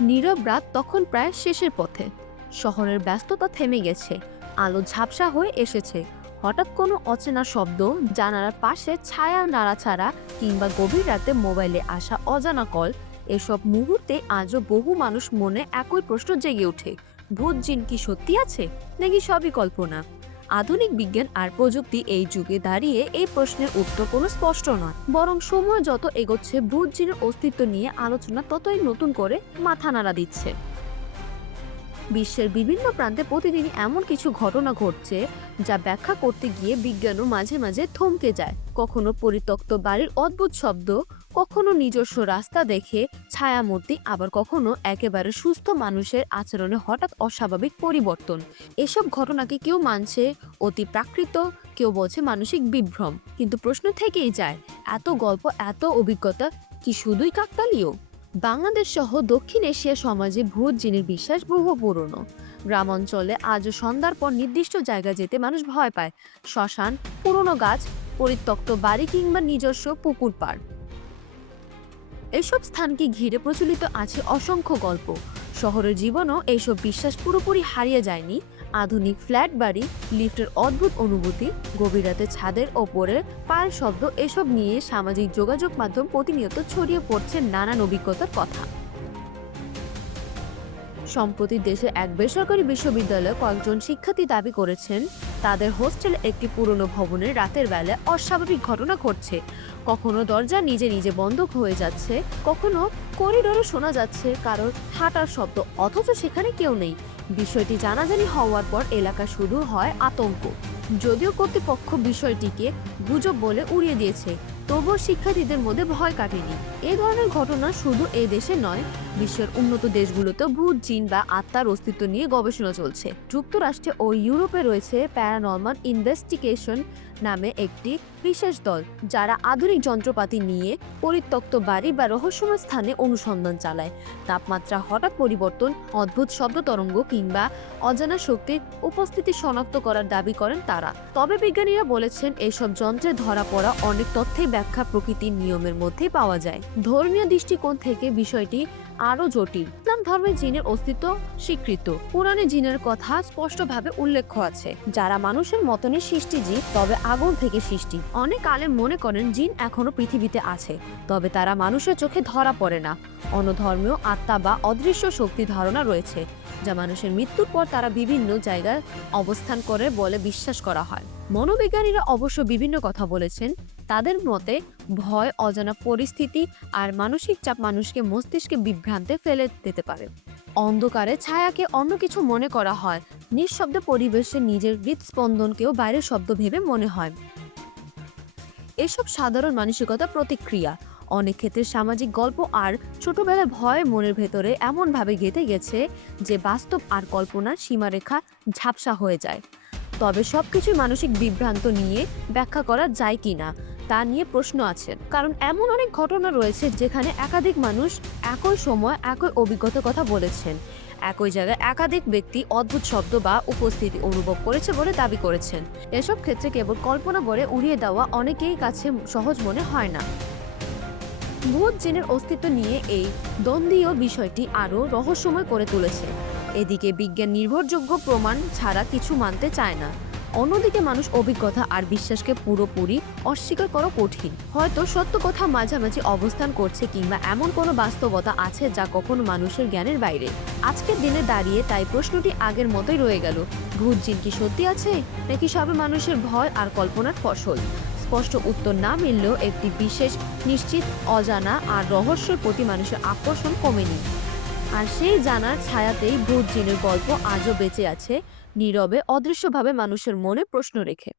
নীরব রাত তখন প্রায় শেষের পথে। শহরের ব্যস্ততা থেমে গেছে, আলো ঝাপসা হয়ে এসেছে। হঠাৎ কোনো অচেনা শব্দ, জানালার পাশে ছায়া নাড়াছাড়া কিংবা গভীর রাতে মোবাইলে আসা অজানা কল, এসব মুহূর্তে আজও বহু মানুষ মনে একই প্রশ্ন জেগে ওঠে, ভূত জিন কি সত্যি আছে, নাকি সবই কল্পনা? আধুনিক বিজ্ঞান আর প্রযুক্তি এই যুগে দাঁড়িয়ে এই প্রশ্নের উত্তর কোনো স্পষ্ট নয়। বরং সময় যত এগোচ্ছে ভূত জিনের অস্তিত্ব নিয়ে আলোচনা ততই নতুন করে মাথা নাড়া দিচ্ছে। বিশ্বের বিভিন্ন প্রান্তে প্রতিদিনই এমন কিছু ঘটনা ঘটছে যা ব্যাখ্যা করতে গিয়ে বিজ্ঞানও মাঝে মাঝে থমকে যায়। কখনো পরিত্যক্ত বাড়ির অদ্ভুত শব্দ কখনো নিজস্ব রাস্তা দেখে ছায়ামূর্তি, আবার কখনো একেবারে সুস্থ মানুষের আচরণে হঠাৎ অস্বাভাবিক পরিবর্তন। এসব ঘটনাকে কেউ মানছে অতি প্রাকৃত, কেউ বলছে মানসিক বিভ্রম। কিন্তু প্রশ্ন থেকেই যায়, এত গল্প, এত অভিজ্ঞতা কি শুধুই কাকতালীয়? বাংলাদেশ সহ দক্ষিণ এশিয়া সমাজে ভূত জিনের বিশ্বাস বহু পুরনো। গ্রাম অঞ্চলে আজও সন্ধ্যার পর নির্দিষ্ট জায়গা যেতে মানুষ ভয় পায়। শ্মশান, পুরনো গাছ, পরিত্যক্ত বাড়ি কিংবা নিজস্ব পুকুর পাড়। এসব স্থানকে ঘিরে প্রচলিত আছে অসংখ্য গল্প। শহরের জীবনও এইসব বিশ্বাস পুরোপুরি হারিয়ে যায়নি। আধুনিক ফ্ল্যাট বাড়ি, লিফটের অদ্ভুত অনুভূতি, গভীর রাতে ছাদের ওপরে পায়ের শব্দ এসব নিয়ে সামাজিক যোগাযোগ মাধ্যম প্রতিনিয়ত ছড়িয়ে পড়ছে নানান অভিজ্ঞতার কথা। সম্প্রতি দেশের এক বেসরকারি বিশ্ববিদ্যালয়ে কয়েকজন শিক্ষার্থী দাবি করেছেন, তাদের হোস্টেল একটি পুরনো ভবনে রাতের বেলায় অস্বাভাবিক ঘটনা ঘটছে। কখনো দরজা নিজে নিজে বন্ধ হয়ে যাচ্ছে, কখনো করিডোরে শোনা যাচ্ছে কারোর হাঁটার শব্দ, অথচ সেখানে কেউ নেই। বিষয়টি জানাজানি হওয়ার পর এলাকা শুরু হয় আতঙ্ক। যদিও কর্তৃপক্ষ বিষয়টিকে গুজব বলে উড়িয়ে দিয়েছে তবুও শিক্ষার্থীদের মধ্যে ভয় কাটেনি। এ ধরনের ঘটনা শুধু এ দেশে নয়, বিশ্বের উন্নত দেশগুলোতে ভূত, জিন বা আত্মার অস্তিত্ব নিয়ে গবেষণা চলছে। যুক্তরাষ্ট্রে ও ইউরোপে রয়েছে প্যারানর্মাল ইনভেস্টিগেশন নামে একটি বিশেষ দল, যারা আধুনিক যন্ত্রপাতি নিয়ে পরিত্যক্ত বাড়ি বা রহস্যময় স্থানে অনুসন্ধান চালায়। তাপমাত্রা হঠাৎ পরিবর্তন, অদ্ভুত শব্দ তরঙ্গ কিংবা অজানা শক্তির উপস্থিতি শনাক্ত করার দাবি করেন তারা। তবে বিজ্ঞানীরা বলেছেন এইসব যন্ত্রে ধরা পড়া অনেক তথ্যের ব্যাখ্যা প্রকৃতির নিয়মের মধ্যে পাওয়া যায়। ধর্মীয় দৃষ্টিকোণ থেকে বিষয়টি আরও জটিল। ইসলাম ধর্মে জিনের অস্তিত্ব স্বীকৃত। পুরাণে জিনের কথা স্পষ্টভাবে উল্লেখ আছে। যারা মানুষের মতনই সৃষ্টি জীব তবে আগুন থেকে সৃষ্টি। অনেক আলেম মনে করেন জিন এখনও পৃথিবীতে আছে। তবে তারা মানুষের চোখে ধরা পড়ে না। অনধর্মীয় আত্মা বা অদৃশ্য শক্তি ধারণা রয়েছে, যা মানুষের মৃত্যুর পর তারা বিভিন্ন জায়গায় অবস্থান করে বলে বিশ্বাস করা হয়। মনোবিজ্ঞানীরা অবশ্য বিভিন্ন কথা বলেছেন তাদের মতে ভয়, অজানা পরিস্থিতি আর মানসিক চাপ মানুষকে মস্তিষ্কে বিভ্রান্তে ফেলে দিতে পারে। অন্ধকারে ছায়াকে অন্য কিছু মনে করা হয়। নিঃশব্দে পরিবেশে নিজের হৃদস্পন্দনকেও বাইরের শব্দ ভেবে মনে হয়। এসব সাধারণ মানসিকতা প্রতিক্রিয়া। অনেক ক্ষেত্রে সামাজিক গল্প আর ছোটবেলায় ভয় মনের ভেতরে এমনভাবে গেঁথে গেছে যে বাস্তব আর কল্পনার সীমারেখা ঝাপসা হয়ে যায়। তবে সবকিছু মানসিক বিভ্রান্ত নিয়ে ব্যাখ্যা করা যায় কি না তা নিয়ে প্রশ্ন আছে। কারণ এমন অনেক ঘটনা রয়েছে যেখানে একাধিক মানুষ একই সময় একই অভিজ্ঞতার কথা বলেছেন। একই জায়গায় একাধিক ব্যক্তি অদ্ভুত শব্দ বা উপস্থিতি অনুভব করেছে বলে দাবি করেছেন। এসব ক্ষেত্রে কেবল কল্পনা বলে উড়িয়ে দেওয়া অনেকেই কাছে সহজ মনে হয় না। ভূত জিনের অস্তিত্ব নিয়ে এই দ্বন্দ্বীয় বিষয়টি আরও রহস্যময় করে তুলেছে। এদিকে বিজ্ঞান নির্ভরযোগ্য প্রমাণ ছাড়া কিছু মানতে চায় না। অন্যদিকে মানুষ অভিজ্ঞতা আর বিশ্বাসকে পুরোপুরি অস্বীকার করা কঠিন। হয়তো সত্য কথা মাঝামাঝি অবস্থান করছে কিংবা এমন কোনো বাস্তবতা আছে যা কখনো মানুষের জ্ঞানের বাইরে। আজকের দিনে দাঁড়িয়ে তাই প্রশ্নটি আগের মতোই রয়ে গেল। ভূত জিন কি সত্যি আছে, নাকি সবে মানুষের ভয় আর কল্পনার ফসল? স্পষ্ট উত্তর না মিললেও একটি বিশেষ, নিশ্চিত, অজানা আর রহস্যের প্রতি মানুষের আকর্ষণ কমেনি। আর সেই জানার ছায়াতেই ভূত জিনের গল্প আজও বেঁচে আছে নীরবে অদৃশ্যভাবে মানুষের মনে প্রশ্ন রেখে।